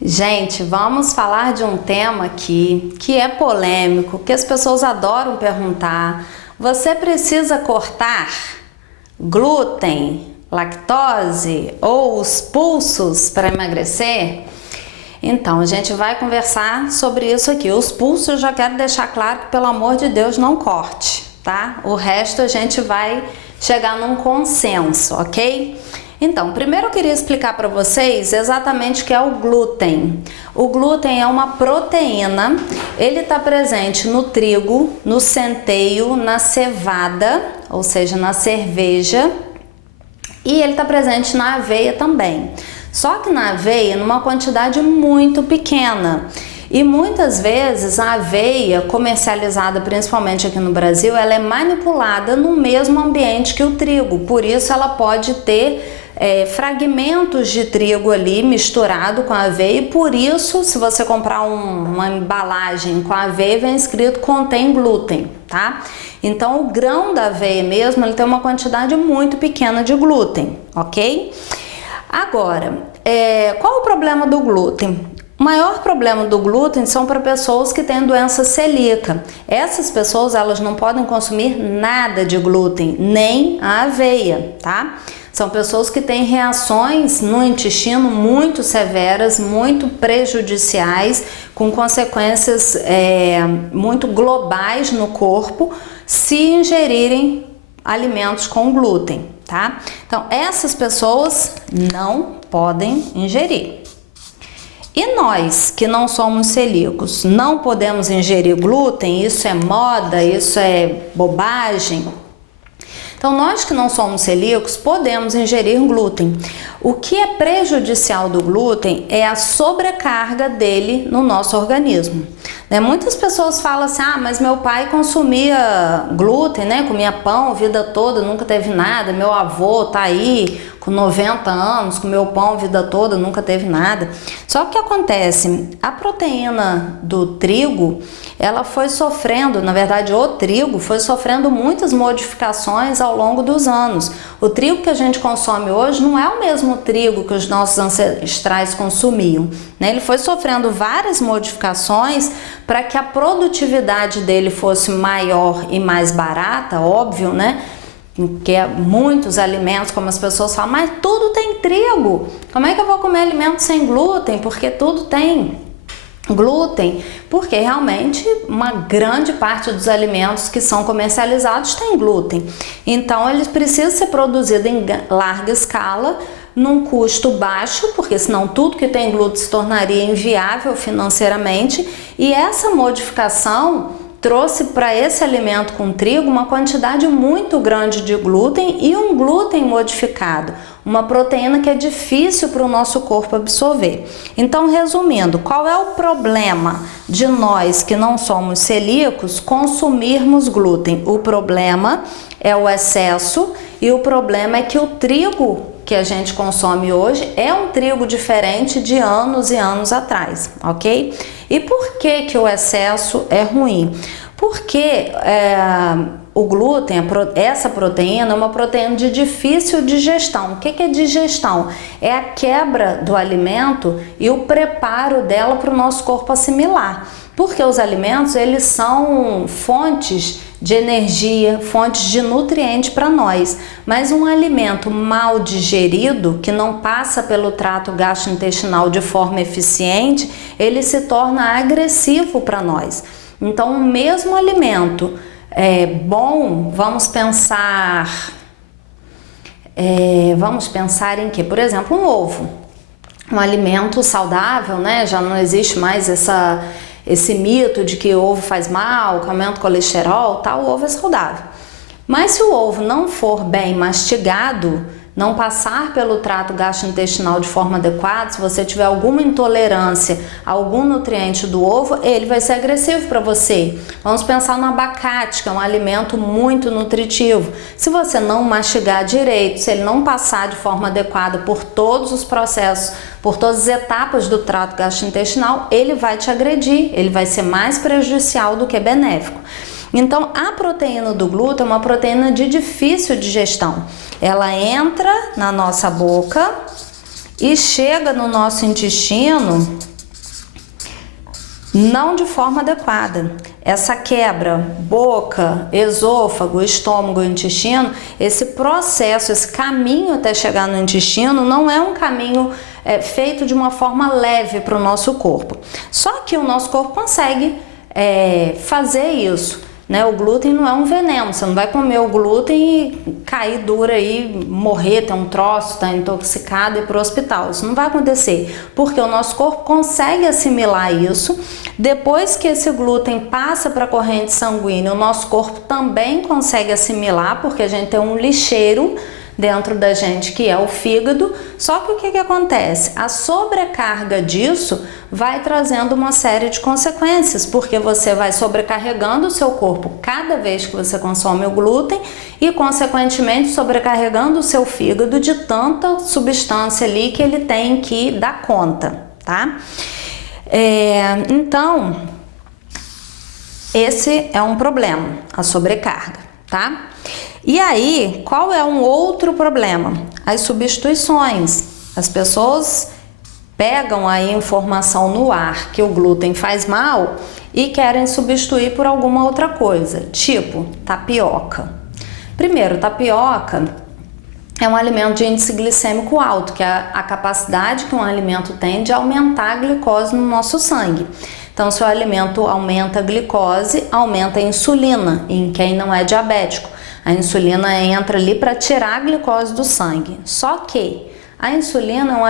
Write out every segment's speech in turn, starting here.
Gente, vamos falar de um tema aqui que é polêmico, que as pessoas adoram perguntar. Você precisa cortar glúten, lactose ou os pulsos para emagrecer? Então, a gente vai conversar sobre isso aqui. Os pulsos eu já quero deixar claro que, pelo amor de Deus, não corte, tá? O resto a gente vai chegar num consenso, ok? Então, primeiro eu queria explicar para vocês exatamente o que é o glúten. O glúten é uma proteína, ele está presente no trigo, no centeio, na cevada, ou seja, na cerveja, e ele está presente na aveia também. Só que na aveia, numa quantidade muito pequena. E muitas vezes a aveia comercializada, principalmente aqui no Brasil, ela é manipulada no mesmo ambiente que o trigo. Por isso ela pode ter fragmentos de trigo ali misturado com a aveia. E por isso, se você comprar uma embalagem com a aveia, vem escrito contém glúten, tá? Então o grão da aveia mesmo, ele tem uma quantidade muito pequena de glúten, ok? Agora, qual o problema do glúten? O maior problema do glúten são para pessoas que têm doença celíaca. Essas pessoas, elas não podem consumir nada de glúten, nem a aveia, tá? São pessoas que têm reações no intestino muito severas, muito prejudiciais, com consequências muito globais no corpo, se ingerirem alimentos com glúten, tá? Então, essas pessoas não podem ingerir. E nós, que não somos celíacos, não podemos ingerir glúten? Isso é moda? Isso é bobagem? Então, nós que não somos celíacos, podemos ingerir glúten. O que é prejudicial do glúten é a sobrecarga dele no nosso organismo. Muitas pessoas falam assim, mas meu pai consumia glúten, né? Comia pão a vida toda, nunca teve nada. Meu avô tá aí com 90 anos, comeu pão a vida toda, nunca teve nada. Só que o que acontece? A proteína do trigo, ela foi sofrendo, na verdade o trigo foi sofrendo muitas modificações ao longo dos anos. O trigo que a gente consome hoje não é o mesmo trigo que os nossos ancestrais consumiam, né? Ele foi sofrendo várias modificações para que a produtividade dele fosse maior e mais barata, óbvio, né? Que é muitos alimentos, como as pessoas falam, mas tudo tem trigo. Como é que eu vou comer alimento sem glúten? Porque tudo tem glúten, porque realmente uma grande parte dos alimentos que são comercializados tem glúten. Então eles precisam ser produzidos em larga escala, num custo baixo, porque senão tudo que tem glúten se tornaria inviável financeiramente, e essa modificação trouxe para esse alimento com trigo uma quantidade muito grande de glúten e um glúten modificado, uma proteína que é difícil para o nosso corpo absorver. Então, resumindo, qual é o problema de nós que não somos celíacos consumirmos glúten? O problema é o excesso e o problema é que o trigo que a gente consome hoje é um trigo diferente de anos e anos atrás, ok? E por que que o excesso é ruim? Porque o glúten, essa proteína, é uma proteína de difícil digestão. O que que é digestão? É a quebra do alimento e o preparo dela para o nosso corpo assimilar. Porque os alimentos, eles são fontes de energia, fontes de nutriente para nós. Mas um alimento mal digerido, que não passa pelo trato gastrointestinal de forma eficiente, ele se torna agressivo para nós. Então, o mesmo alimento bom, vamos pensar em que? Por exemplo, um ovo. Um alimento saudável, né? Já não existe mais esse mito de que o ovo faz mal, que aumenta o colesterol, tal, o ovo é saudável. Mas se o ovo não for bem mastigado, não passar pelo trato gastrointestinal de forma adequada, se você tiver alguma intolerância a algum nutriente do ovo, ele vai ser agressivo para você. Vamos pensar no abacate, que é um alimento muito nutritivo. Se você não mastigar direito, se ele não passar de forma adequada por todos os processos, por todas as etapas do trato gastrointestinal, ele vai te agredir, ele vai ser mais prejudicial do que benéfico. Então, a proteína do glúten é uma proteína de difícil digestão. Ela entra na nossa boca e chega no nosso intestino não de forma adequada. Essa quebra, boca, esôfago, estômago, intestino, esse processo, esse caminho até chegar no intestino não é um caminho feito de uma forma leve para o nosso corpo. Só que o nosso corpo consegue fazer isso. Né? O glúten não é um veneno, você não vai comer o glúten e cair dura aí, morrer, ter um troço, estar intoxicado e ir para o hospital. Isso não vai acontecer, porque o nosso corpo consegue assimilar isso. Depois que esse glúten passa para a corrente sanguínea, o nosso corpo também consegue assimilar, porque a gente tem um lixeiro dentro da gente que é o fígado. Só que o que acontece? A sobrecarga disso vai trazendo uma série de consequências, porque você vai sobrecarregando o seu corpo cada vez que você consome o glúten e consequentemente sobrecarregando o seu fígado de tanta substância ali que ele tem que dar conta, tá? Então, esse é um problema, a sobrecarga, tá? E aí, qual é um outro problema? As substituições. As pessoas pegam aí informação no ar que o glúten faz mal e querem substituir por alguma outra coisa, tipo tapioca. Primeiro, tapioca é um alimento de índice glicêmico alto, que é a capacidade que um alimento tem de aumentar a glicose no nosso sangue. Então, se o alimento aumenta a glicose, aumenta a insulina em quem não é diabético. A insulina entra ali para tirar a glicose do sangue. Só que a insulina é um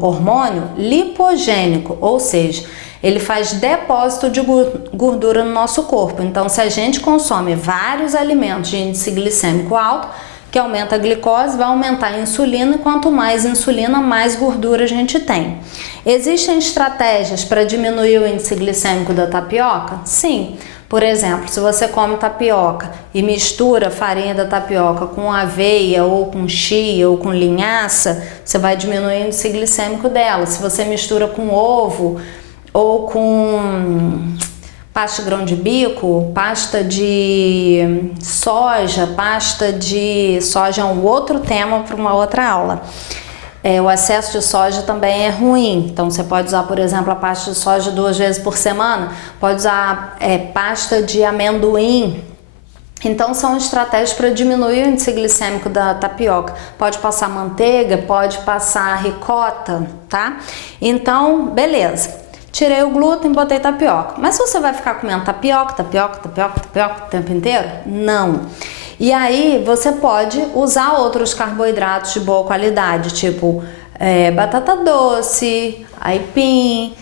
hormônio lipogênico, ou seja, ele faz depósito de gordura no nosso corpo. Então, se a gente consome vários alimentos de índice glicêmico alto, que aumenta a glicose, vai aumentar a insulina, e quanto mais insulina, mais gordura a gente tem. Existem estratégias para diminuir o índice glicêmico da tapioca? Sim. Por exemplo, se você come tapioca e mistura a farinha da tapioca com aveia ou com chia ou com linhaça, você vai diminuir o índice glicêmico dela. Se você mistura com ovo ou com pasta de grão de bico, pasta de soja é um outro tema para uma outra aula. O excesso de soja também é ruim, então você pode usar, por exemplo, a pasta de soja 2 vezes por semana, pode usar pasta de amendoim. Então são estratégias para diminuir o índice glicêmico da tapioca. Pode passar manteiga, pode passar ricota, tá? Então, beleza. Tirei o glúten, botei tapioca. Mas se você vai ficar comendo tapioca o tempo inteiro? Não. E aí você pode usar outros carboidratos de boa qualidade, tipo batata doce, aipim,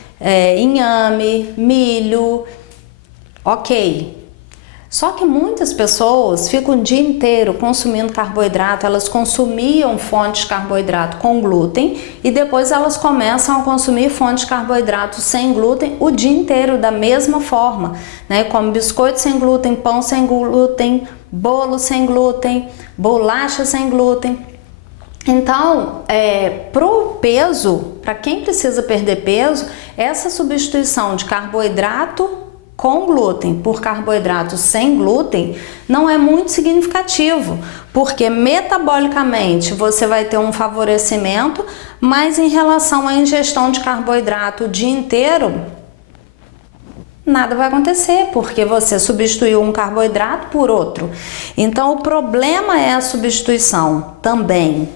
inhame, milho, ok. Só que muitas pessoas ficam o dia inteiro consumindo carboidrato, elas consumiam fontes de carboidrato com glúten e depois elas começam a consumir fontes de carboidrato sem glúten o dia inteiro da mesma forma, né? Como biscoito sem glúten, pão sem glúten, bolo sem glúten, bolacha sem glúten. Então, pro peso, para quem precisa perder peso, essa substituição de carboidrato com glúten por carboidrato sem glúten não é muito significativo, porque metabolicamente você vai ter um favorecimento, mas em relação à ingestão de carboidrato o dia inteiro, nada vai acontecer, porque você substituiu um carboidrato por outro. Então o problema é a substituição também.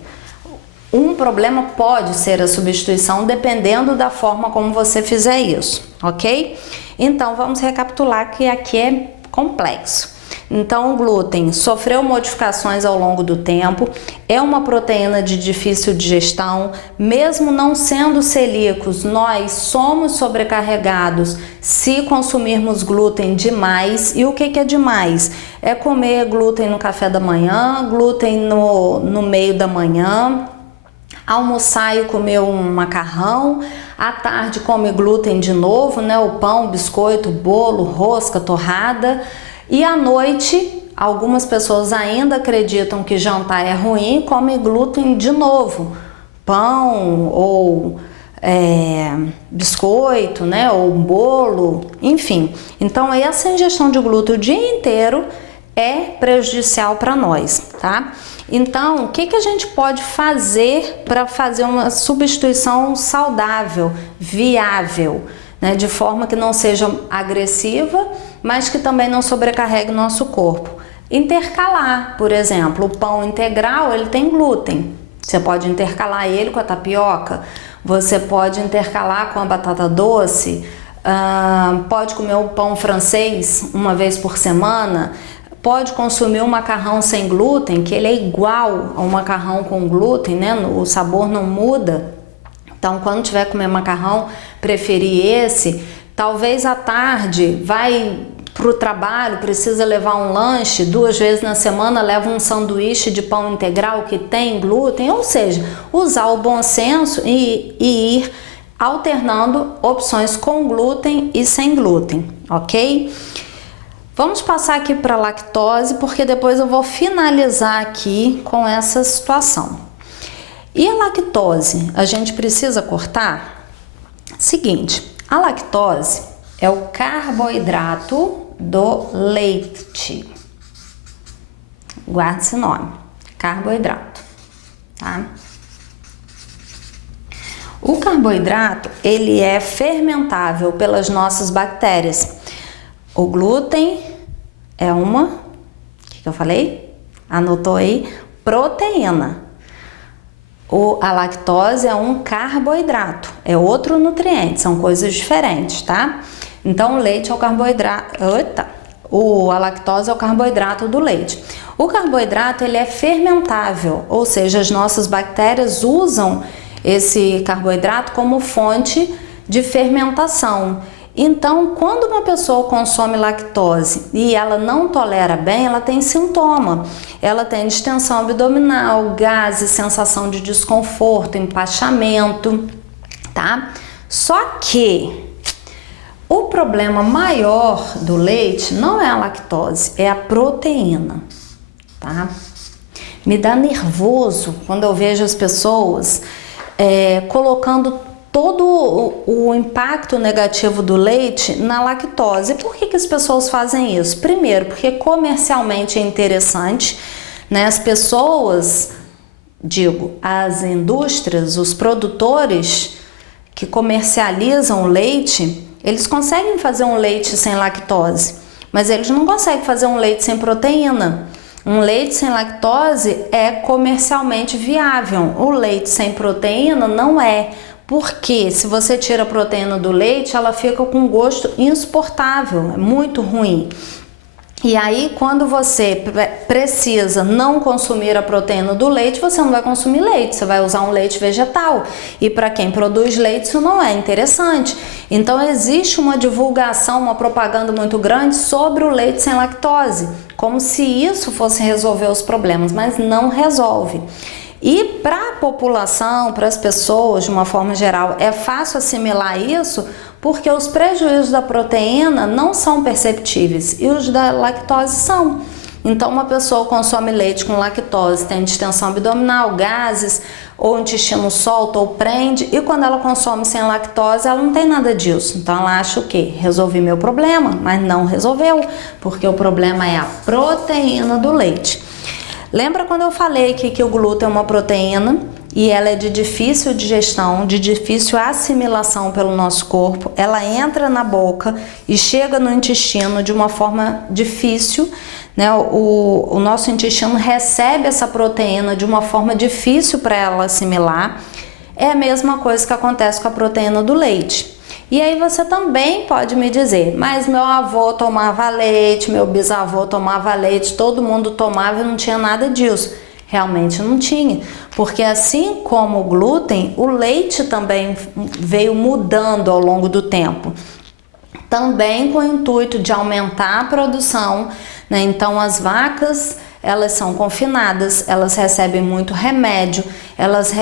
Um problema pode ser a substituição dependendo da forma como você fizer isso, ok? Então vamos recapitular que aqui é complexo. Então o glúten sofreu modificações ao longo do tempo, é uma proteína de difícil digestão, mesmo não sendo celíacos, nós somos sobrecarregados se consumirmos glúten demais. E o que é demais? É comer glúten no café da manhã, glúten no meio da manhã, almoçar e comer um macarrão, à tarde come glúten de novo, né? O pão, biscoito, bolo, rosca, torrada. E à noite, algumas pessoas ainda acreditam que jantar é ruim, come glúten de novo. Pão ou biscoito, né? Ou bolo, enfim. Então essa ingestão de glúten o dia inteiro é prejudicial para nós, tá? Então, o que a gente pode fazer para fazer uma substituição saudável, viável, né? De forma que não seja agressiva, mas que também não sobrecarregue o nosso corpo. Intercalar, por exemplo, o pão integral, ele tem glúten. Você pode intercalar ele com a tapioca, você pode intercalar com a batata doce, pode comer o pão francês uma vez por semana, pode consumir um macarrão sem glúten, que ele é igual ao macarrão com glúten, né? O sabor não muda. Então, quando tiver que comer macarrão, preferir esse. Talvez à tarde vai para o trabalho, precisa levar um lanche, 2 vezes na semana leva um sanduíche de pão integral que tem glúten, ou seja, usar o bom senso e ir alternando opções com glúten e sem glúten, ok? Vamos passar aqui para a lactose, porque depois eu vou finalizar aqui com essa situação. E a lactose, a gente precisa cortar? Seguinte, a lactose é o carboidrato do leite. Guarda esse nome, carboidrato, tá? O carboidrato, ele é fermentável pelas nossas bactérias. O glúten é uma, que eu falei? Anotou aí? Proteína. A lactose é um carboidrato, é outro nutriente, são coisas diferentes, tá? Então, o leite é o carboidrato, a lactose é o carboidrato do leite. O carboidrato, ele é fermentável, ou seja, as nossas bactérias usam esse carboidrato como fonte de fermentação. Então, quando uma pessoa consome lactose e ela não tolera bem, ela tem sintoma. Ela tem distensão abdominal, gases, sensação de desconforto, empachamento, tá? Só que o problema maior do leite não é a lactose, é a proteína, tá? Me dá nervoso quando eu vejo as pessoas colocando todo o impacto negativo do leite na lactose. Por que as pessoas fazem isso? Primeiro, porque comercialmente é interessante, né? As pessoas, as indústrias, os produtores que comercializam o leite, eles conseguem fazer um leite sem lactose, mas eles não conseguem fazer um leite sem proteína. Um leite sem lactose é comercialmente viável, o leite sem proteína não é. Porque se você tira a proteína do leite, ela fica com um gosto insuportável, é muito ruim. E aí, quando você precisa não consumir a proteína do leite, você não vai consumir leite, você vai usar um leite vegetal. E para quem produz leite, isso não é interessante. Então, existe uma divulgação, uma propaganda muito grande sobre o leite sem lactose, como se isso fosse resolver os problemas, mas não resolve. E para a população, para as pessoas de uma forma geral, é fácil assimilar isso porque os prejuízos da proteína não são perceptíveis e os da lactose são. Então, uma pessoa consome leite com lactose, tem distensão abdominal, gases, ou o intestino solta ou prende, e quando ela consome sem lactose, ela não tem nada disso. Então, ela acha o quê? Resolvi meu problema, mas não resolveu, porque o problema é a proteína do leite. Lembra quando eu falei que o glúten é uma proteína e ela é de difícil digestão, de difícil assimilação pelo nosso corpo? Ela entra na boca e chega no intestino de uma forma difícil, né? O nosso intestino recebe essa proteína de uma forma difícil para ela assimilar. É a mesma coisa que acontece com a proteína do leite. E aí você também pode me dizer, mas meu avô tomava leite, meu bisavô tomava leite, todo mundo tomava e não tinha nada disso. Realmente não tinha, porque assim como o glúten, o leite também veio mudando ao longo do tempo. Também com o intuito de aumentar a produção, né? Então as vacas, elas são confinadas, elas recebem muito remédio, elas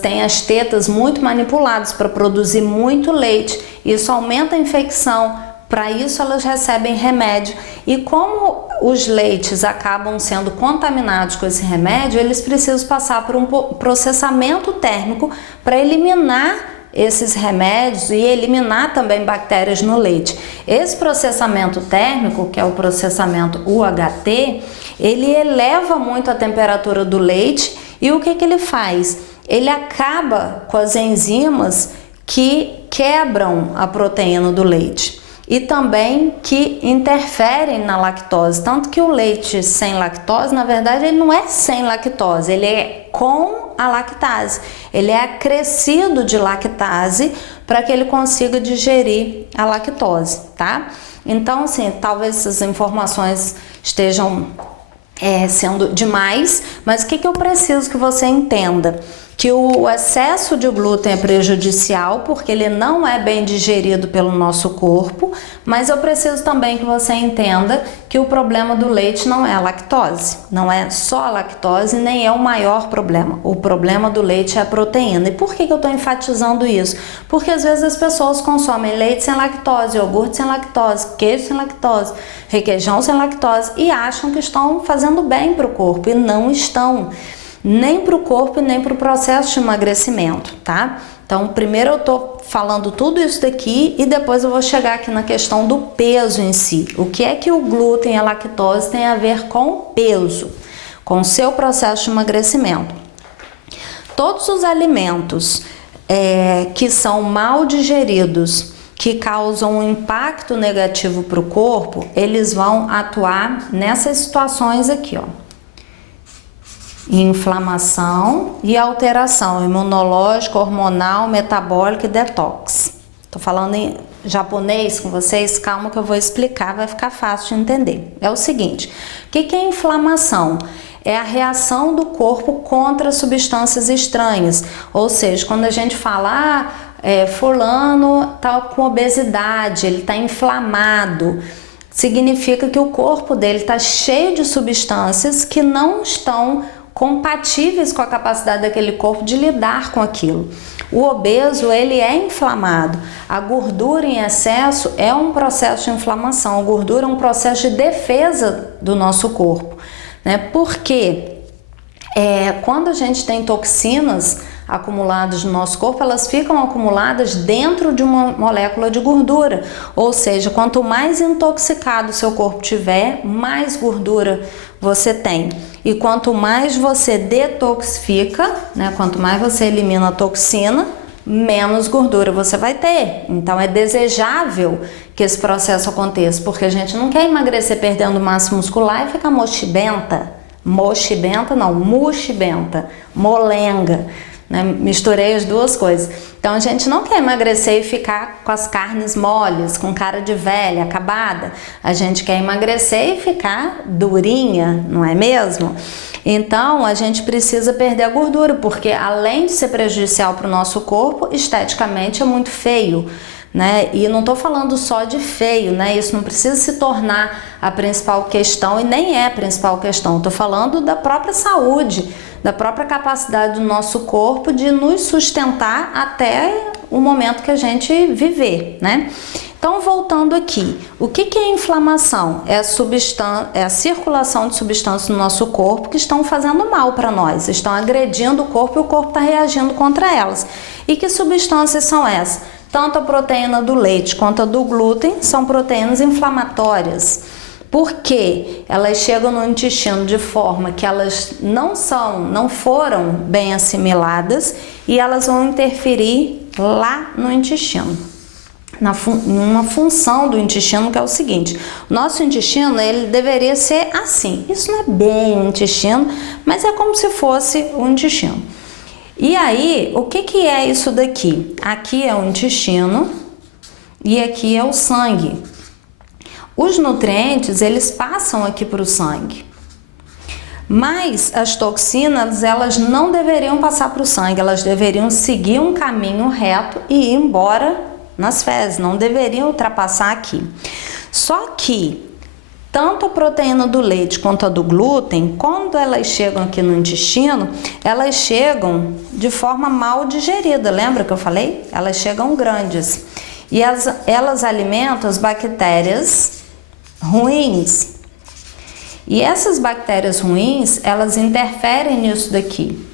têm as tetas muito manipuladas para produzir muito leite, isso aumenta a infecção, para isso elas recebem remédio. E como os leites acabam sendo contaminados com esse remédio, eles precisam passar por um processamento térmico para eliminar esses remédios e eliminar também bactérias no leite. Esse processamento térmico, que é o processamento UHT, ele eleva muito a temperatura do leite e o que ele faz? Ele acaba com as enzimas que quebram a proteína do leite e também que interferem na lactose, tanto que o leite sem lactose, na verdade, ele não é sem lactose, ele é com a lactase, ele é acrescido de lactase para que ele consiga digerir a lactose, tá? Então, assim, talvez essas informações estejam sendo demais, mas o que eu preciso que você entenda? Que o excesso de glúten é prejudicial porque ele não é bem digerido pelo nosso corpo, mas eu preciso também que você entenda que o problema do leite não é a lactose, não é só a lactose, nem é o maior problema. O problema do leite é a proteína. E por que eu estou enfatizando isso? Porque às vezes as pessoas consomem leite sem lactose, iogurte sem lactose, queijo sem lactose, requeijão sem lactose e acham que estão fazendo bem para o corpo e não estão. Nem para o corpo e nem para o processo de emagrecimento, tá? Então, primeiro eu tô falando tudo isso daqui e depois eu vou chegar aqui na questão do peso em si. O que é que o glúten e a lactose tem a ver com o peso, com o seu processo de emagrecimento? Todos os alimentos que são mal digeridos, que causam um impacto negativo para o corpo, eles vão atuar nessas situações aqui, ó. Inflamação e alteração imunológica, hormonal, metabólica e detox. Tô falando em japonês com vocês, calma que eu vou explicar, vai ficar fácil de entender. É o seguinte, o que é inflamação? É a reação do corpo contra substâncias estranhas, ou seja, quando a gente fala, fulano tá com obesidade, ele tá inflamado, significa que o corpo dele tá cheio de substâncias que não estão compatíveis com a capacidade daquele corpo de lidar com aquilo. O obeso, ele é inflamado. A gordura em excesso é um processo de inflamação. A gordura é um processo de defesa do nosso corpo, né? Porque quando a gente tem toxinas acumuladas no nosso corpo, elas ficam acumuladas dentro de uma molécula de gordura, ou seja, quanto mais intoxicado o seu corpo tiver, mais gordura você tem. E quanto mais você detoxifica, né, quanto mais você elimina a toxina, menos gordura você vai ter. Então é desejável que esse processo aconteça, porque a gente não quer emagrecer perdendo massa muscular e ficar mochibenta, molenga. Né? Misturei as duas coisas. Então a gente não quer emagrecer e ficar com as carnes moles, com cara de velha, acabada. A gente quer emagrecer e ficar durinha, não é mesmo? Então a gente precisa perder a gordura, porque além de ser prejudicial para o nosso corpo, esteticamente é muito feio. Né? E não estou falando só de feio, né? Isso não precisa se tornar a principal questão e nem é a principal questão. Estou falando da própria saúde, da própria capacidade do nosso corpo de nos sustentar até o momento que a gente viver, né? Então, voltando aqui, o que é inflamação? É a circulação de substâncias no nosso corpo que estão fazendo mal para nós, estão agredindo o corpo e o corpo está reagindo contra elas. E que substâncias são essas? Tanto a proteína do leite quanto a do glúten são proteínas inflamatórias, porque elas chegam no intestino de forma que elas não foram bem assimiladas e elas vão interferir lá no intestino, numa função do intestino, que é o seguinte: o nosso intestino, ele deveria ser assim. Isso não é bem o intestino, mas é como se fosse o intestino. E aí, o que é isso daqui? Aqui é o intestino e aqui é o sangue. Os nutrientes, eles passam aqui para o sangue. Mas as toxinas, elas não deveriam passar para o sangue, elas deveriam seguir um caminho reto e ir embora nas fezes, não deveriam ultrapassar aqui. Só que tanto a proteína do leite quanto a do glúten, quando elas chegam aqui no intestino, elas chegam de forma mal digerida. Lembra que eu falei? Elas chegam grandes. E elas alimentam as bactérias ruins. E essas bactérias ruins, elas interferem nisso daqui.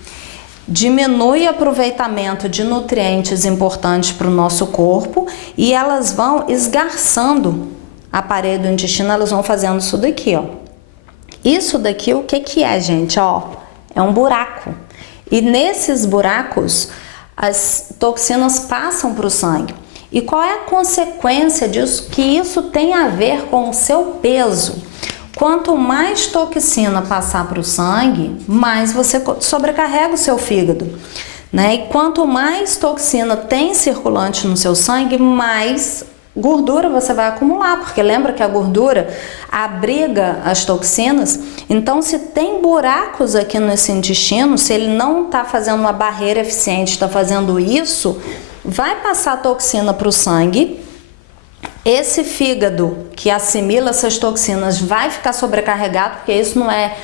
diminui o aproveitamento de nutrientes importantes para o nosso corpo e elas vão esgarçando a parede do intestino, elas vão fazendo isso daqui, ó. Isso daqui, o que que é, gente? Ó, é um buraco. E nesses buracos, as toxinas passam para o sangue. E qual é a consequência disso? Que isso tem a ver com o seu peso. Quanto mais toxina passar para o sangue, mais você sobrecarrega o seu fígado, né? E quanto mais toxina tem circulante no seu sangue, mais gordura você vai acumular, porque lembra que a gordura abriga as toxinas? Então, se tem buracos aqui nesse intestino, se ele não está fazendo uma barreira eficiente, está fazendo isso, vai passar toxina para o sangue. Esse fígado que assimila essas toxinas vai ficar sobrecarregado, porque isso não é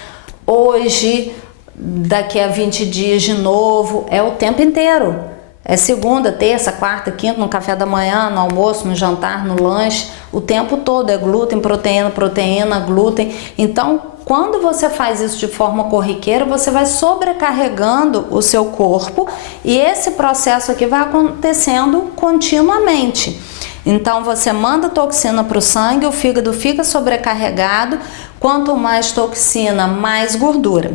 hoje, daqui a 20 dias de novo, é o tempo inteiro. É segunda, terça, quarta, quinta, no café da manhã, no almoço, no jantar, no lanche, o tempo todo é glúten, proteína, proteína, glúten. Então, quando você faz isso de forma corriqueira, você vai sobrecarregando o seu corpo e esse processo aqui vai acontecendo continuamente. Então, você manda toxina para o sangue, o fígado fica sobrecarregado. Quanto mais toxina, mais gordura.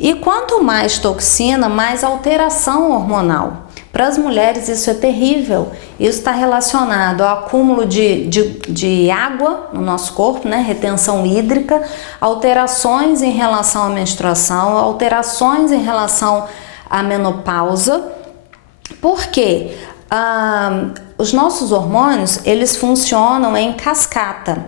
E quanto mais toxina, mais alteração hormonal. Para as mulheres isso é terrível, isso está relacionado ao acúmulo de água no nosso corpo, né? Retenção hídrica, alterações em relação à menstruação, alterações em relação à menopausa. Por quê? Os nossos hormônios, eles funcionam em cascata,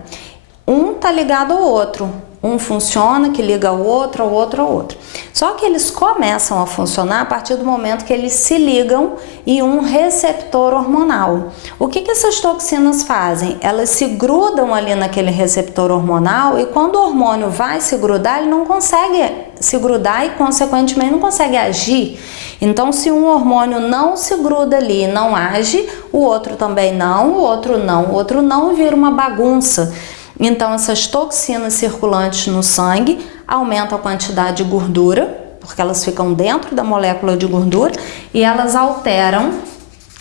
um tá ligado ao outro. Um funciona, que liga ao outro, ao outro, ao outro. Só que eles começam a funcionar a partir do momento que eles se ligam em um receptor hormonal. O que essas toxinas fazem? Elas se grudam ali naquele receptor hormonal e quando o hormônio vai se grudar, ele não consegue se grudar e, consequentemente, não consegue agir. Então, se um hormônio não se gruda ali e não age, o outro também não, o outro não, o outro não, e vira uma bagunça. Então, essas toxinas circulantes no sangue aumentam a quantidade de gordura, porque elas ficam dentro da molécula de gordura e elas alteram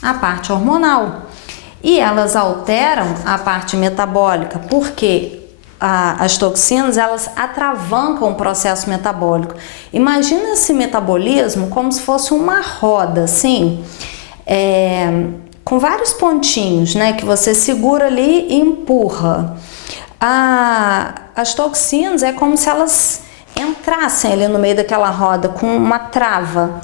a parte hormonal. E elas alteram a parte metabólica, porque as toxinas, elas atravancam o processo metabólico. Imagina esse metabolismo como se fosse uma roda, assim, com vários pontinhos, né, que você segura ali e empurra. As toxinas é como se elas entrassem ali no meio daquela roda com uma trava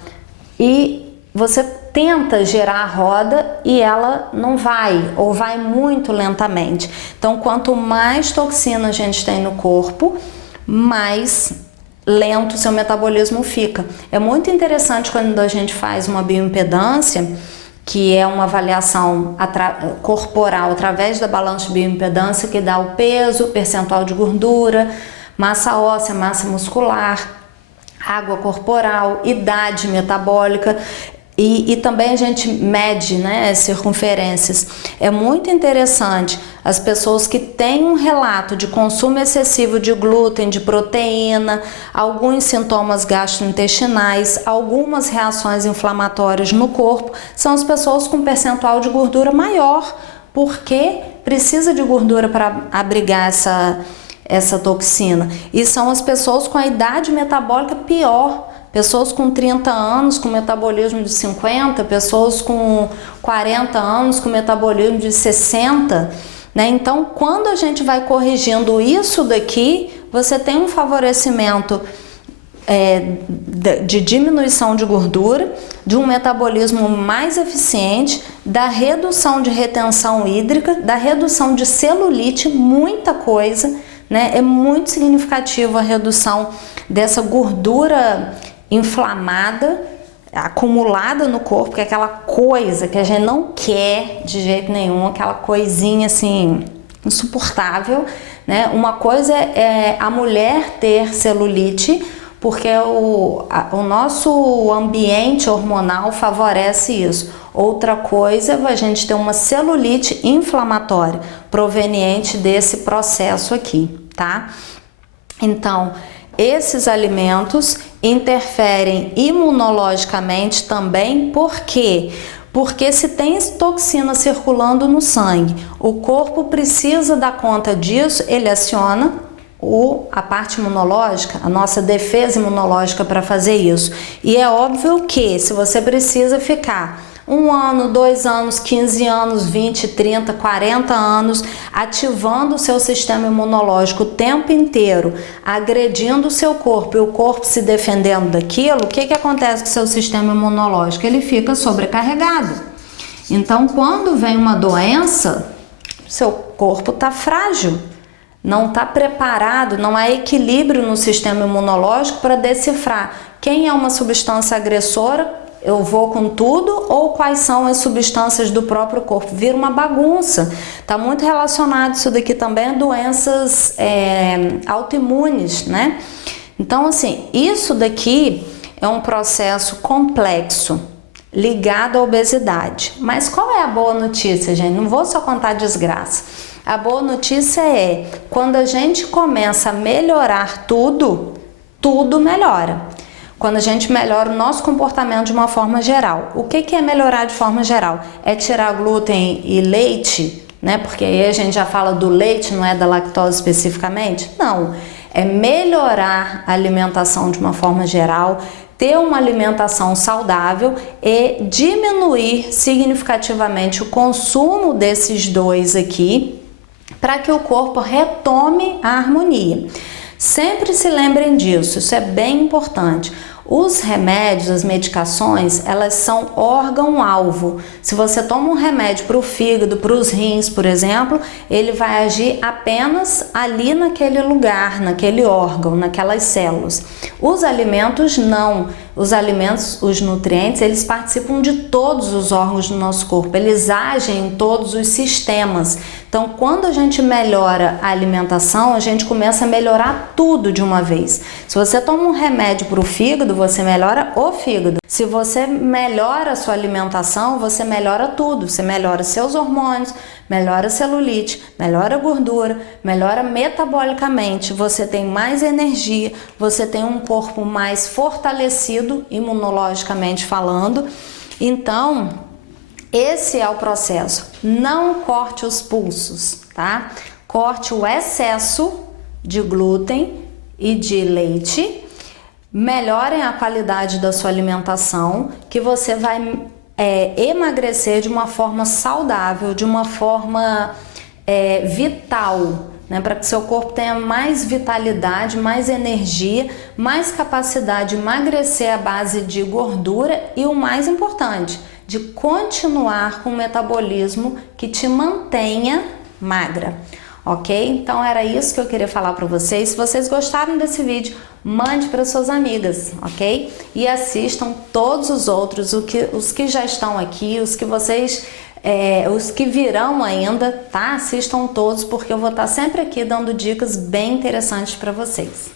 e você tenta girar a roda e ela não vai ou vai muito lentamente. Então, quanto mais toxina a gente tem no corpo, mais lento o seu metabolismo fica. É muito interessante quando a gente faz uma bioimpedância, que é uma avaliação corporal através da balança de bioimpedância, que dá o peso, percentual de gordura, massa óssea, massa muscular, água corporal, idade metabólica e também a gente mede, né, as circunferências. É muito interessante as pessoas que têm um relato de consumo excessivo de glúten, de proteína, alguns sintomas gastrointestinais, algumas reações inflamatórias no corpo, são as pessoas com percentual de gordura maior, porque precisa de gordura para abrigar essa toxina. E são as pessoas com a idade metabólica pior. Pessoas com 30 anos com metabolismo de 50, pessoas com 40 anos com metabolismo de 60, né? Então, quando a gente vai corrigindo isso daqui, você tem um favorecimento de diminuição de gordura, de um metabolismo mais eficiente, da redução de retenção hídrica, da redução de celulite, muita coisa, né? É muito significativo a redução dessa gordura inflamada, acumulada no corpo, que é aquela coisa que a gente não quer de jeito nenhum, aquela coisinha assim insuportável, né? Uma coisa é a mulher ter celulite, porque o nosso ambiente hormonal favorece isso. Outra coisa é a gente ter uma celulite inflamatória proveniente desse processo aqui, tá? Então, esses alimentos, interferem imunologicamente também, por quê? Porque se tem toxina circulando no sangue, o corpo precisa dar conta disso, ele aciona a parte imunológica, a nossa defesa imunológica para fazer isso. E é óbvio que se você precisa ficar 1 ano, 2 anos, 15 anos, 20, 30, 40 anos, ativando o seu sistema imunológico o tempo inteiro, agredindo o seu corpo e o corpo se defendendo daquilo, o que acontece com o seu sistema imunológico? Ele fica sobrecarregado. Então, quando vem uma doença, seu corpo está frágil, não está preparado, não há equilíbrio no sistema imunológico para decifrar quem é uma substância agressora, eu vou com tudo, ou quais são as substâncias do próprio corpo. Vira uma bagunça. Está muito relacionado isso daqui também a doenças autoimunes, né? Então, assim, isso daqui é um processo complexo, ligado à obesidade. Mas qual é a boa notícia, gente? Não vou só contar desgraça. A boa notícia é, quando a gente começa a melhorar tudo, tudo melhora. Quando a gente melhora o nosso comportamento de uma forma geral. O que é melhorar de forma geral? É tirar glúten e leite, né? Porque aí a gente já fala do leite, não é da lactose especificamente? Não, é melhorar a alimentação de uma forma geral, ter uma alimentação saudável e diminuir significativamente o consumo desses dois aqui, para que o corpo retome a harmonia. Sempre se lembrem disso, isso é bem importante. Os remédios, as medicações, elas são órgão-alvo. Se você toma um remédio para o fígado, para os rins, por exemplo, ele vai agir apenas ali naquele lugar, naquele órgão, naquelas células. Os alimentos não. Os alimentos, os nutrientes, eles participam de todos os órgãos do nosso corpo, eles agem em todos os sistemas. Então, quando a gente melhora a alimentação, a gente começa a melhorar tudo de uma vez. Se você toma um remédio para o fígado, você melhora o fígado. Se você melhora a sua alimentação, você melhora tudo. Você melhora seus hormônios, melhora a celulite, melhora a gordura, melhora metabolicamente. Você tem mais energia, você tem um corpo mais fortalecido, imunologicamente falando. Então, esse é o processo. Não corte os pulsos, tá? Corte o excesso de glúten e de leite. Melhorem a qualidade da sua alimentação, que você vai emagrecer de uma forma saudável, de uma forma vital, né? Para que seu corpo tenha mais vitalidade, mais energia, mais capacidade de emagrecer à base de gordura e o mais importante, de continuar com um metabolismo que te mantenha magra. Ok? Então era isso que eu queria falar para vocês. Se vocês gostaram desse vídeo, mande para suas amigas, ok? E assistam todos os outros, os que já estão aqui, os que virão ainda, tá? Assistam todos, porque eu vou estar sempre aqui dando dicas bem interessantes para vocês.